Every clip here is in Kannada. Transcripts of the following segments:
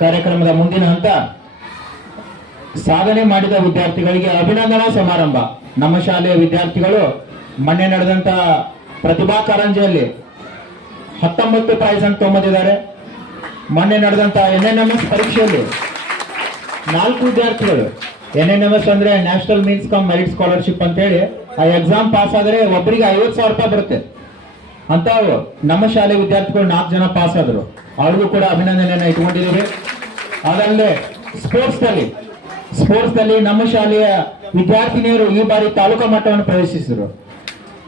ಕಾರ್ಯಕ್ರಮದ ಮುಂದಿನ ಹಂತ, ಸಾಧನೆ ಮಾಡಿದ ವಿದ್ಯಾರ್ಥಿಗಳಿಗೆ ಅಭಿನಂದನಾ ಸಮಾರಂಭ. ನಮ್ಮ ಶಾಲೆಯ ವಿದ್ಯಾರ್ಥಿಗಳು, ಮೊನ್ನೆ ನಡೆದಂತ ಪ್ರತಿಭಾ ಕಾರಂಜಿಯಲ್ಲಿ ಹತ್ತೊಂಬತ್ತು ಪ್ರೈಸ್ ಅಂತ ತೊಗೊಂಬಂದಿದ್ದಾರೆ ಮೊನ್ನೆ ನಡೆದಂತ ಎನ್ ಎನ್ ಎಂ ಎಸ್ ಪರೀಕ್ಷೆಯಲ್ಲಿ ನಾಲ್ಕು ವಿದ್ಯಾರ್ಥಿಗಳು. ಎನ್ ಎನ್ ಎಂ ಎಸ್ ಅಂದ್ರೆ national means cum merit scholarship ಅಂತೇಳಿ, ಆ ಎಕ್ಸಾಮ್ ಪಾಸ್ ಆದರೆ ಒಬ್ಬರಿಗೆ ಐವತ್ತು ಸಾವಿರ ರೂಪಾಯಿ ಬರುತ್ತೆ. ಅಂತ ನಮ್ಮ ಶಾಲೆ ವಿದ್ಯಾರ್ಥಿಗಳು ನಾಲ್ಕು ಜನ ಪಾಸ್ ಆದ್ರು. ಅವ್ರಿಗೂ ಕೂಡ ಅಭಿನಂದನೆಯನ್ನ ಇಟ್ಕೊಂಡಿದ್ದೀವಿ. ಅದಲ್ಲದೆ ಸ್ಪೋರ್ಟ್ಸ್ನಲ್ಲಿ ಸ್ಪೋರ್ಟ್ಸ್ನಲ್ಲಿ ನಮ್ಮ ಶಾಲೆಯ ವಿದ್ಯಾರ್ಥಿನಿಯರು ಈ ಬಾರಿ ತಾಲೂಕಾ ಮಟ್ಟವನ್ನು ಪ್ರವೇಶಿಸಿದರು.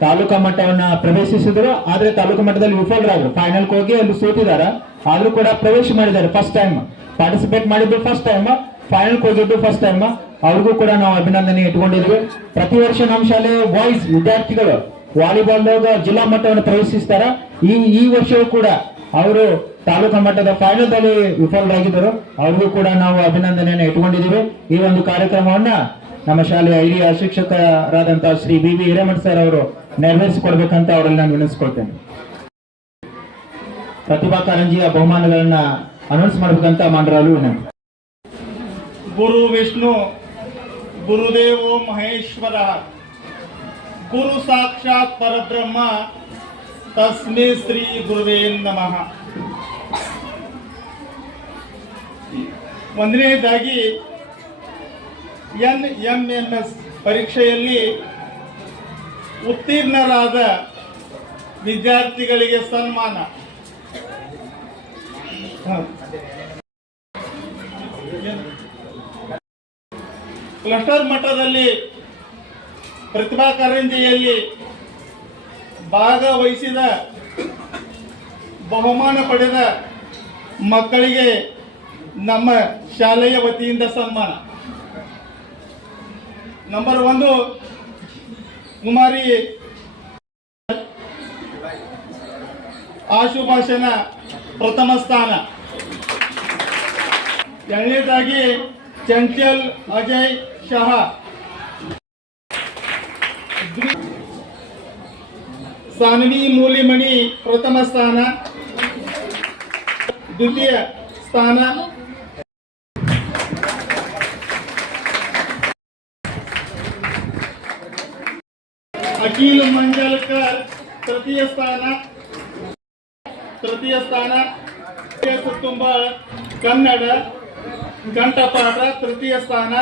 ತಾಲೂಕಾ ಮಟ್ಟವನ್ನು ಪ್ರವೇಶಿಸಿದ್ರು, ಆದರೆ ತಾಲೂಕು ಮಟ್ಟದಲ್ಲಿ ವಿಫಲರಾದ್ರು. ಫೈನಲ್ ಹೋಗಿ ಅಲ್ಲಿ ಸೋತಿದಾರ. ಆದರೂ ಕೂಡ ಪ್ರವೇಶ ಮಾಡಿದ್ದಾರೆ ಫಸ್ಟ್ ಟೈಮ್ ಪಾರ್ಟಿಸಿಪೇಟ್ ಮಾಡಿದ್ದು ಫಸ್ಟ್ ಟೈಮ್ ಫೈನಲ್ ಹೋಗಿದ್ದು ಫಸ್ಟ್ ಟೈಮ್ ಅವ್ರಿಗೂ ಕೂಡ ನಾವು ಅಭಿನಂದನೆ ಇಟ್ಕೊಂಡಿದ್ವಿ ಪ್ರತಿ ವರ್ಷ ನಮ್ಮ ಶಾಲೆ ವಾಯ್ಸ್ ವಿದ್ಯಾರ್ಥಿಗಳು ವಾಲಿಬಾಲ್ ಜಿಲ್ಲಾ ಮಟ್ಟವನ್ನು ಪ್ರವೇಶಿಸ್ತಾರ. ಈ ಈ ವರ್ಷವೂ ಕೂಡ ಅವರು ತಾಲೂಕಾ ಮಟ್ಟದ ಫೈನಲ್ ದಲ್ಲಿ ವಿಫಲರಾಗಿದ್ದರು. ಅವ್ರಿಗೂ ಕೂಡ ನಾವು ಅಭಿನಂದನೆಯನ್ನು ಇಟ್ಕೊಂಡಿದ್ದೀವಿ ಈ ಒಂದು ಕಾರ್ಯಕ್ರಮವನ್ನ ನಮ್ಮ ಶಾಲೆಯ ಹಿರಿಯ ಶಿಕ್ಷಕರಾದಂತಹ Shri B B Hiremath sir ಅವರು ನೆರವೇರಿಸಿಕೊಡ್ಬೇಕಂತ ಅವರಲ್ಲಿ ನಾನು ವಿನಿಸ್ಕೊಳ್ತೇನೆ ಪ್ರತಿಭಾ ಕಾರಂಜಿಯ ಬಹುಮಾನಗಳನ್ನ ಅನೌನ್ಸ್ ಮಾಡಬೇಕಂತ ಮಂಡ್ರಾಲು ವಿನಂತಿ. ಗುರು ವಿಷ್ಣು, ಗುರುದೇವೋ ಮಹೇಶ್ವರ. ಗುರು ಸಾಕ್ಷಾತ್ ಪರಬ್ರಹ್ಮ. ತಸ್ಮೇ ಶ್ರೀ ಗುರುವೇ ನಮಃ. ಒಂದನೇದಾಗಿ ಎನ್ ಎಂ ಎನ್ ಎಸ್ ಪರೀಕ್ಷೆಯಲ್ಲಿ ಉತ್ತೀರ್ಣರಾದ ವಿದ್ಯಾರ್ಥಿಗಳಿಗೆ ಸನ್ಮಾನ. ಕ್ಲಸ್ಟರ್ ಮಟ್ಟದಲ್ಲಿ ಪ್ರತಿಭಾ ಕಾರಂಜಿಯಲ್ಲಿ ಭಾಗವಹಿಸಿದ ಬಹುಮಾನ ಪಡೆದ ಮಕ್ಕಳಿಗೆ ನಮ್ಮ ಶಾಲೆಯ ವತಿಯಿಂದ ಸನ್ಮಾನ. ನಂಬರ್ ಒಂದು, ಕುಮಾರಿ ಆಶುಭಾಷಣ ಪ್ರಥಮ ಸ್ಥಾನ. ಎರಡನೇದಾಗಿ ಚಂಚಲ್ ಅಜಯ್ ಶಹಾ. ಸಾನ್ವಿ ಮೂಲಿಮಣಿ ಪ್ರಥಮ ಸ್ಥಾನ ದ್ವಿತೀಯ ಸ್ಥಾನ ಅಖಿಲ್ ಮಂಜಲ್ಕರ್ ತೃತೀಯ ಸ್ಥಾನ ತೃತೀಯ ಸ್ಥಾನ ತುಂಬ ಕನ್ನಡ ಕಂಠಪಾಠ ತೃತೀಯ ಸ್ಥಾನ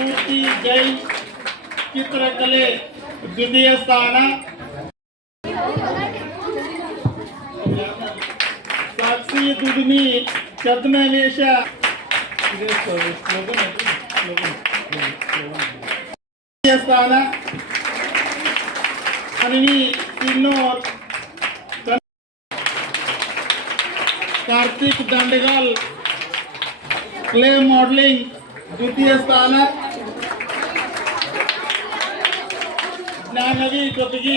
ಸ್ಫೂರ್ತಿ ಜೈ ಚಿತ್ರಕಲೆ ದ್ವಿತೀಯ ಸ್ಥಾನ ಸಾಕ್ಷಿ ದುಡ್ಮಿ ಛದ್ಮವೇಶ ಇದೇ ಸ್ಲೋಗನ್ ಐತಿ, ಸ್ಲೋಗನ್. ತೃತೀಯ ಸ್ಥಾನ ಅನ್ವಿ ಸಿನ್ನೋರ್ ಕಾರ್ತಿಕ್ ದಂಡಗಾಲ್ ಕ್ಲೇ ಮಾಡಲಿಂಗ್ ದ್ವಿತೀಯ ಸ್ಥಾನ ಜ್ಞಾನವಿ ಜೊತೆಗೆ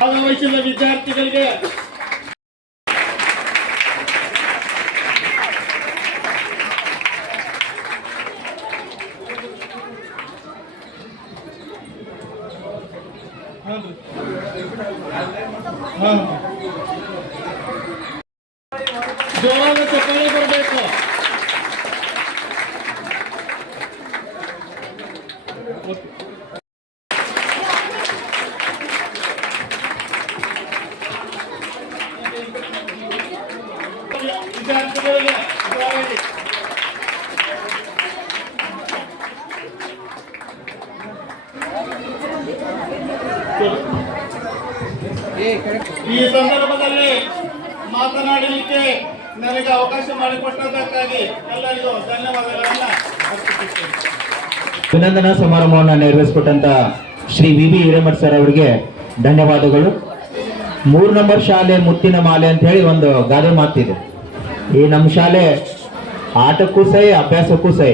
ಭಾಗವಹಿಸಿದ ವಿದ್ಯಾರ್ಥಿಗಳಿಗೆ ಹೌದು. ಹಾ. ಜೋರಾದ ಚಪ್ಪಾಳೆ ಬರಬೇಕು. ಈ ಸಂದರ್ಭದಲ್ಲಿ ಮಾತನಾಡಲಿಕ್ಕೆ ನನಗೆ ಅವಕಾಶ ಮಾಡಿಕೊಟ್ಟದಕ್ಕಾಗಿ ಎಲ್ಲರಿಗೂ ಧನ್ಯವಾದಗಳನ್ನ ಅಭಿನಂದನಾ ಸಮಾರಂಭವನ್ನು ನೆರವೇರಿಸಿಕೊಟ್ಟಂತ Shri V B Hiremath sir ಅವರಿಗೆ ಧನ್ಯವಾದಗಳು. ಮೂರು ನಂಬರ್ ಶಾಲೆ ಮುತ್ತಿನ ಮಾಲೆ ಅಂತ ಹೇಳಿ ಒಂದು ಗಾದೆ ಮಾತಿದೆ ಈ ನಮ್ಮ ಶಾಲೆ ಆಟಕ್ಕೂ ಸಹಿ ಅಭ್ಯಾಸಕ್ಕೂ ಸೈ.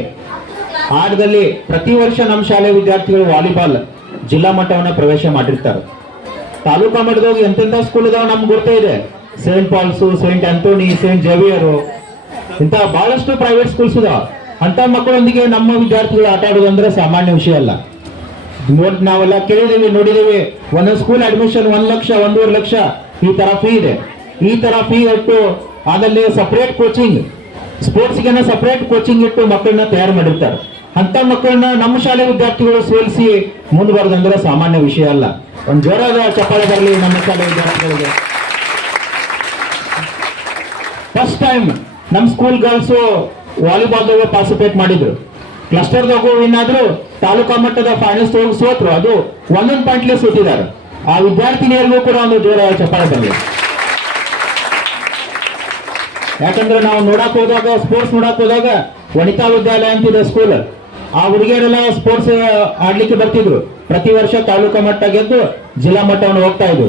ಆಟದಲ್ಲಿ ಪ್ರತಿ ವರ್ಷ ನಮ್ಮ ಶಾಲೆ ವಿದ್ಯಾರ್ಥಿಗಳು ವಾಲಿಬಾಲ್ ಜಿಲ್ಲಾ ಮಟ್ಟವನ್ನ ಪ್ರವೇಶ ಮಾಡಿರ್ತಾರೆ. ತಾಲೂಕಾ ಮಟ್ಟದಾಗ ಎಂತೆಂಥ ಸ್ಕೂಲ್ ಇದಾವೆ ನಮ್ಗೆ ಗೊತ್ತೇ ಇದೆ. Saint Paul's Saint Antony Saint Xavier ಇಂತಹ ಬಹಳಷ್ಟು ಪ್ರೈವೇಟ್ ಸ್ಕೂಲ್ಸ್ ಇದಾವ. ಅಂತ ಮಕ್ಕಳೊಂದಿಗೆ ನಮ್ಮ ವಿದ್ಯಾರ್ಥಿಗಳು ಆಟ ಆಡೋದಂದ್ರೆ ಸಾಮಾನ್ಯ ವಿಷಯ ಅಲ್ಲ. ನಾವೆಲ್ಲ ಕೇಳಿದೀವಿ ನೋಡಿದೀವಿ ಒಂದೊಂದು ಸ್ಕೂಲ್ ಅಡ್ಮಿಷನ್ ಒಂದ್ ಲಕ್ಷ, ಒಂದೂವರೆ ಲಕ್ಷ. ಈ ತರ ಫೀ ಇದೆ. ಈ ತರ ಫೀ ಇಟ್ಟು ಆದಲ್ಲಿ ಸಪರೇಟ್ ಕೋಚಿಂಗ್ ಸ್ಪೋರ್ಟ್ಸ್ಗೆನ ಸಪರೇಟ್ ಕೋಚಿಂಗ್ ಇಟ್ಟು ಮಕ್ಕಳನ್ನ ತಯಾರು ಮಾಡಿರ್ತಾರೆ. ಅಂತ ಮಕ್ಕಳನ್ನ ನಮ್ಮ ಶಾಲೆ ವಿದ್ಯಾರ್ಥಿಗಳು ಸೋಲಿಸಿ ಮುಂದುವರೆದಂದ್ರೆ ಸಾಮಾನ್ಯ ವಿಷಯ ಅಲ್ಲ. ಒಂದು ಜೋರಾದ ಚಪ್ಪಾಳೆ ಬರಲಿ ನಮ್ಮ ಶಾಲೆ ವಿದ್ಯಾರ್ಥಿಗಳಿಗೆ. ಫಸ್ಟ್ ಟೈಮ್ ನಮ್ಮ ಸ್ಕೂಲ್ ಗರ್ಲ್ಸ್ ವಾಲಿಬಾಲ್ದಾಗ ಪಾರ್ಟಿಸಿಪೇಟ್ ಮಾಡಿದ್ರು. ಕ್ಲಸ್ಟರ್ದಾಗ ವಿನ್ ಆದ್ರು, ತಾಲೂಕಾ ಮಟ್ಟದ ಫೈನಲ್ಸ್ ಹೋಗಿ ಸೋತ್ರು. ಅದು ಒಂದೊಂದು ಪಾಯಿಂಟ್ಲೆ ಸೋತಿದ್ದಾರೆ. ಆ ವಿದ್ಯಾರ್ಥಿನಿಯರಿಗೂ ಕೂಡ ಒಂದು ಜೋರ ಚಪ್ಪಾಳೆ ಯಾಕಂದ್ರೆ ನಾವು ನೋಡಕ್ ಹೋದಾಗ ಸ್ಪೋರ್ಟ್ಸ್ ನೋಡಕ್ ಹೋದಾಗ ವನಿತಾ ವಿದ್ಯಾಲಯ ಅಂತಿದೆ ಸ್ಕೂಲ್ ಆ ಹುಡುಗಿಯರೆಲ್ಲ ಸ್ಪೋರ್ಟ್ಸ್ ಆಡ್ಲಿಕ್ಕೆ ಬರ್ತಿದ್ರು. ಪ್ರತಿ ವರ್ಷ ತಾಲೂಕಾ ಮಟ್ಟ ಗೆದ್ದು ಜಿಲ್ಲಾ ಮಟ್ಟವನ್ನು ಹೋಗ್ತಾ ಇದ್ರು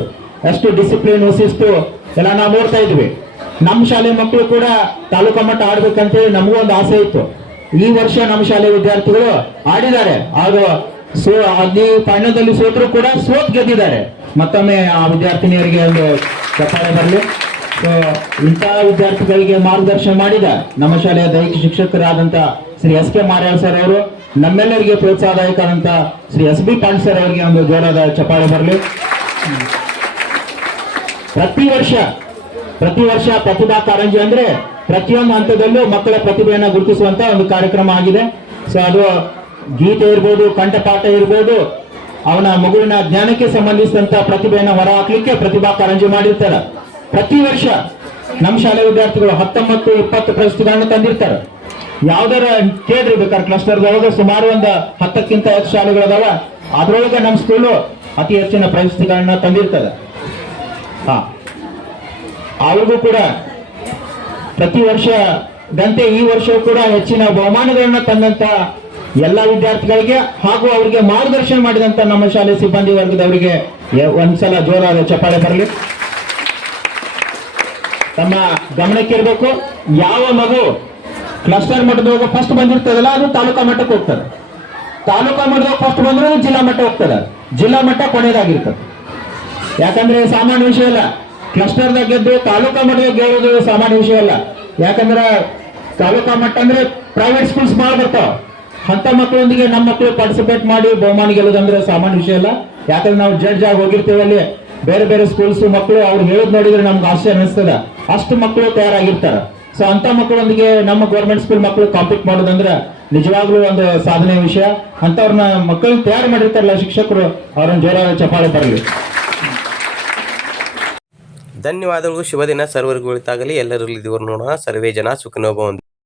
ಅಷ್ಟು ಡಿಸಿಪ್ಲಿನ್ ಶಿಸ್ತು ಎಲ್ಲ ನಾವು ನೋಡ್ತಾ ಇದ್ವಿ. ನಮ್ಮ ಶಾಲೆ ಮಕ್ಕಳು ಕೂಡ ತಾಲೂಕು ಮಟ್ಟ ಆಡ್ಬೇಕಂತೇಳಿ ನಮಗೂ ಒಂದು ಆಸೆ ಇತ್ತು. ಈ ವರ್ಷ ನಮ್ಮ ಶಾಲೆ ವಿದ್ಯಾರ್ಥಿಗಳು ಆಡಿದ್ದಾರೆ. ಆಗ ಸೋ ಅಲ್ಲಿ ಫೈನಲ್ದಲ್ಲಿ ಸೋತರು ಕೂಡ ಸೋತ್ ಗೆದ್ದಿದ್ದಾರೆ. ಮತ್ತೊಮ್ಮೆ ಆ ವಿದ್ಯಾರ್ಥಿನಿಯರಿಗೆ ಒಂದು ಚಪ್ಪಾಳೆ ಬರಲಿ. ಸೊ, ಇಂತಹ ವಿದ್ಯಾರ್ಥಿಗಳಿಗೆ ಮಾರ್ಗದರ್ಶನ ಮಾಡಿದ ನಮ್ಮ ಶಾಲೆಯ ದೈಹಿಕ ಶಿಕ್ಷಕರಾದಂತ Shri S K Maryal sir ಅವರು, ನಮ್ಮೆಲ್ಲರಿಗೆ ಪ್ರೋತ್ಸಾಹದಾಯಕರಂತ Shri S B Pand sir ಅವರಿಗೆ ಒಂದು ಜೋರಾದ ಚಪ್ಪಾಳೆ ಬರಲಿ. ಪ್ರತಿ ವರ್ಷ ಪ್ರತಿ ವರ್ಷ ಪ್ರತಿಭಾ ಕಾರಂಜಿ ಅಂದ್ರೆ ಪ್ರತಿಯೊಂದು ಹಂತದಲ್ಲೂ ಮಕ್ಕಳ ಪ್ರತಿಭೆಯನ್ನ ಗುರುತಿಸುವಂತ ಒಂದು ಕಾರ್ಯಕ್ರಮ ಆಗಿದೆ. ಸೊ ಅದು ಗೀತೆ ಇರ್ಬೋದು, ಕಂಠಪಾಠ ಇರ್ಬೋದು, ಅವನ ಮಗುವಿನ ಜ್ಞಾನಕ್ಕೆ ಸಂಬಂಧಿಸಿದಂತ ಪ್ರತಿಭೆಯನ್ನ ಹೊರ ಹಾಕ್ಲಿಕ್ಕೆ ಪ್ರತಿಭಾ ಕಾರಂಜಿ ಮಾಡಿರ್ತಾರೆ. ಪ್ರತಿ ವರ್ಷ ನಮ್ಮ ಶಾಲೆ ವಿದ್ಯಾರ್ಥಿಗಳು ಹತ್ತೊಂಬತ್ತು, ಇಪ್ಪತ್ತು ಪ್ರಶಸ್ತಿಗಳನ್ನ ತಂದಿರ್ತಾರೆ. ಯಾವ್ದಾರ ಕೇಳ್ರಿ ಬೇಕಾದ್ರೆ ಕ್ಲಸ್ಟರ್ದೊಳಗೆ ಸುಮಾರು ಒಂದು ಹತ್ತಕ್ಕಿಂತ ಹೆಚ್ಚು ಶಾಲೆಗಳದಾವ. ಅದ್ರೊಳಗೆ ನಮ್ಮ ಸ್ಕೂಲು ಅತಿ ಹೆಚ್ಚಿನ ಪ್ರಶಸ್ತಿಗಳನ್ನ ತಂದಿರ್ತದೆ. ಹಾ. ಅವ್ರಿಗೂ ಕೂಡ ಪ್ರತಿ ವರ್ಷದಂತೆ ಈ ವರ್ಷವೂ ಕೂಡ ಹೆಚ್ಚಿನ ಬಹುಮಾನಗಳನ್ನು ತಂದಂತ ಎಲ್ಲ ವಿದ್ಯಾರ್ಥಿಗಳಿಗೆ ಹಾಗೂ ಅವರಿಗೆ ಮಾರ್ಗದರ್ಶನ ಮಾಡಿದಂತ ನಮ್ಮ ಶಾಲೆ ಸಿಬ್ಬಂದಿ ವರ್ಗದವರಿಗೆ ಒಂದ್ಸಲ ಜೋರಾದ ಚಪ್ಪಾಳೆ ಬರಲಿ. ತಮ್ಮ ಗಮನಕ್ಕೆ ಇರಬೇಕು, ಯಾವ ಮಗು ಕ್ಲಸ್ಟರ್ ಮಟ್ಟದೊಳಗೆ ಫಸ್ಟ್ ಬಂದಿರ್ತದಲ್ಲ, ಅದು ತಾಲೂಕಾ ಮಟ್ಟಕ್ಕೆ ಹೋಗ್ತದೆ. ತಾಲೂಕಾ ಮಟ್ಟದಾಗ ಫಸ್ಟ್ ಬಂದ್ರೆ ಜಿಲ್ಲಾ ಮಟ್ಟ ಹೋಗ್ತದೆ. ಜಿಲ್ಲಾ ಮಟ್ಟ ಕೊನೆಯದಾಗಿರ್ತದೆ. ಯಾಕಂದ್ರೆ ಸಾಮಾನ್ಯ ವಿಷಯ ಅಲ್ಲ ಕ್ಲಸ್ಟರ್ದಾಗ ಗೆದ್ದು ತಾಲೂಕಾ ಮಟ್ಟದಾಗ ಗೆಲ್ಲೋದು ಸಾಮಾನ್ಯ ವಿಷಯ ಅಲ್ಲ. ಯಾಕಂದ್ರ ತಾಲೂಕಾ ಮಟ್ಟ ಅಂದ್ರೆ ಪ್ರೈವೇಟ್ ಸ್ಕೂಲ್ಸ್ ಬಹಳ ಬರ್ತಾವ. ಅಂತ ಮಕ್ಕಳೊಂದಿಗೆ ನಮ್ಮ ಮಕ್ಕಳು ಪಾರ್ಟಿಸಿಪೇಟ್ ಮಾಡಿ ಬಹುಮಾನ ಗೆಲ್ಲೋದಂದ್ರೆ ಸಾಮಾನ್ಯ ವಿಷಯ ಅಲ್ಲ. ಯಾಕಂದ್ರೆ ನಾವು ಜಡ್ಜ್ ಆಗಿ ಹೋಗಿರ್ತೀವಿ ಅಲ್ಲಿ. ಬೇರೆ ಬೇರೆ ಸ್ಕೂಲ್ಸ್ ಮಕ್ಕಳು ಅವ್ರು ಹೇಳೋದ್ ನೋಡಿದ್ರೆ ನಮ್ಗೆ ಆಶ್ಚರ್ಯ ಅನಿಸ್ತದ. ಅಷ್ಟು ಮಕ್ಕಳು ತಯಾರಾಗಿರ್ತಾರ. ಸೊ ಅಂತ ಮಕ್ಕಳೊಂದಿಗೆ ನಮ್ಮ ಗೌರ್ಮೆಂಟ್ ಸ್ಕೂಲ್ ಮಕ್ಕಳು ಕಾಂಪೀಟ್ ಮಾಡೋದಂದ್ರೆ ನಿಜವಾಗ್ಲೂ ಒಂದು ಸಾಧನೆ ವಿಷಯ. ಅಂತವ್ರನ್ನ ಮಕ್ಕಳನ್ನ ತಯಾರು ಮಾಡಿರ್ತಾರಲ್ಲ ಶಿಕ್ಷಕರು, ಅವ್ರನ್ನ ಜೋರಾಗಿ ಚಪಾಳೆ ಬರಲಿ. ಧನ್ಯವಾದಗಳು. ಶುಭ ದಿನ ಸರ್ವರಿಗೂ ಒಳಿತಾಗಲಿ ಎಲ್ಲರಲ್ಲಿ ದೇವರು ನೋಡೋಣ. ಸರ್ವೇ ಜನ ಸುಖನೋಭವಂತು